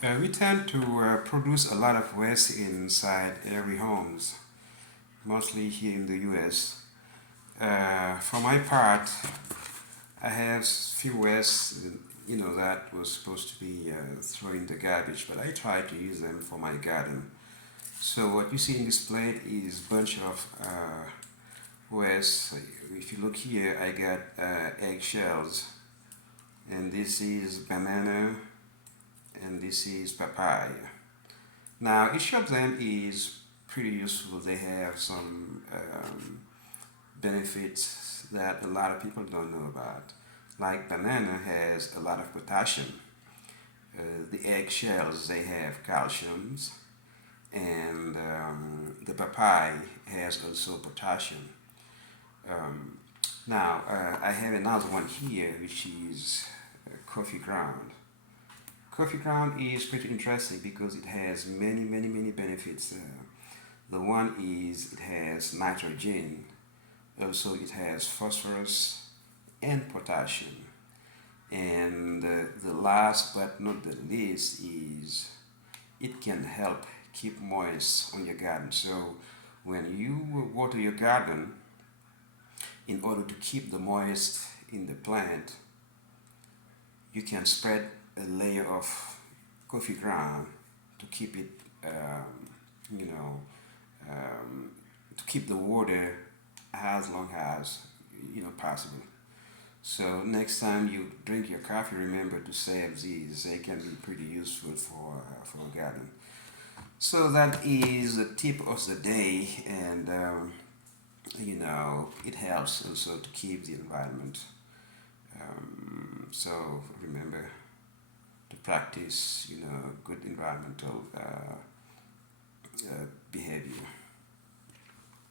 We tend to produce a lot of waste inside every homes, mostly here in the U.S. For my part, I have few waste, that was supposed to be thrown in the garbage, but I try to use them for my garden. So what you see in this plate is bunch of waste. If you look here, I got eggshells, and this is banana, and this is papaya. Now, each of them is pretty useful. They have some benefits that a lot of people don't know about. Like banana has a lot of potassium. The eggshells they have calciums, and the papaya has also potassium. Um, Now, I have another one here, which is coffee ground. Coffee ground is pretty interesting because it has many, many, many benefits. The one is it has nitrogen, also it has phosphorus and potassium. And the last but not the least is it can help keep moist on your garden. So when you water your garden, in order to keep the moist in the plant, you can spread a layer of coffee ground to keep it, you know, to keep the water as long as possible. So next time you drink your coffee, remember to save these. They can be pretty useful for a garden. So that is the tip of the day, and it helps also to keep the environment. So remember to practice, good environmental